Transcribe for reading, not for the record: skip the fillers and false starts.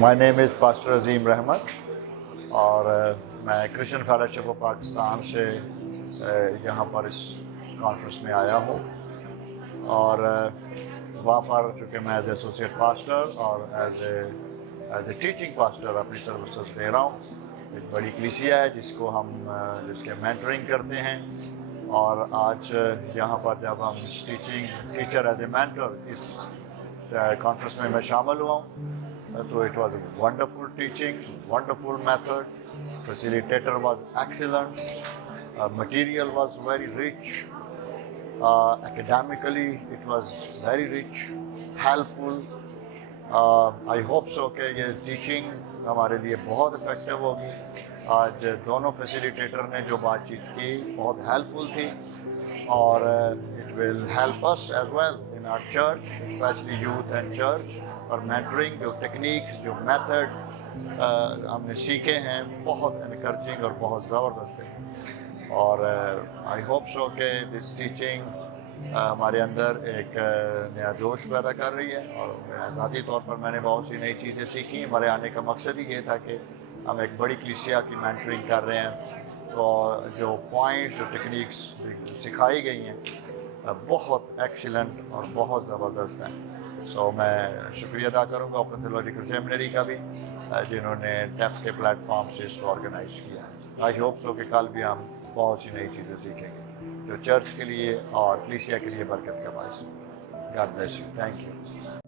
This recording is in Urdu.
My name is Pastor Azim Rahmat اور میں کرسچن فیلوشپ آف پاکستان سے یہاں پر اس کانفرنس میں آیا ہوں اور وہاں پر چونکہ میں ایز اے ایسوسیٹ پاسٹر اور ایز اے ٹیچنگ پاسٹر اپنی سروسز دے رہا ہوں. ایک بڑی کلیسیا ہے جس کے مینٹرنگ کرتے ہیں اور آج یہاں پر جب ہم ٹیچر ایز اے مینٹر اس کانفرنس میں شامل ہوا ہوں تو it was a wonderful teaching, wonderful method, facilitator was excellent, material was very rich, academically it was very rich, helpful. I hope so کہ یہ ٹیچنگ ہمارے لیے بہت افیکٹو ہوگی. آج دونوں فیسیلیٹیٹر نے جو بات چیت کی بہت ہیلپفل تھی اور it will help us as well in our church, especially youth and church. اور مینٹرنگ جو ٹیکنیکس جو میتھڈ ہم نے سیکھے ہیں بہت انکریجنگ اور بہت زبردست ہے اور آئی ہوپ سو کہ دس ٹیچنگ ہمارے اندر ایک نیا جوش پیدا کر رہی ہے. اور ذاتی طور پر میں نے بہت سی نئی چیزیں سیکھی. ہمارے آنے کا مقصد ہی یہ تھا کہ ہم ایک بڑی کلیسیا کی مینٹرنگ کر رہے ہیں اور جو پوائنٹ جو ٹیکنیکس سکھائی گئی ہیں بہت ایکسیلنٹ اور بہت زبردست ہیں. سو میں شکریہ ادا کروں گا اوپن تھیولوجیکل سیمنری کا بھی جنہوں نے ٹیف کے پلیٹ فارم سے اس کو آرگنائز کیا. آئی ہوپ سو کہ کل بھی ہم بہت سی نئی چیزیں سیکھیں گے جو چرچ کے لیے اور کلیسیا کے لیے برکت کا باعث ہو. God bless you. Thank you.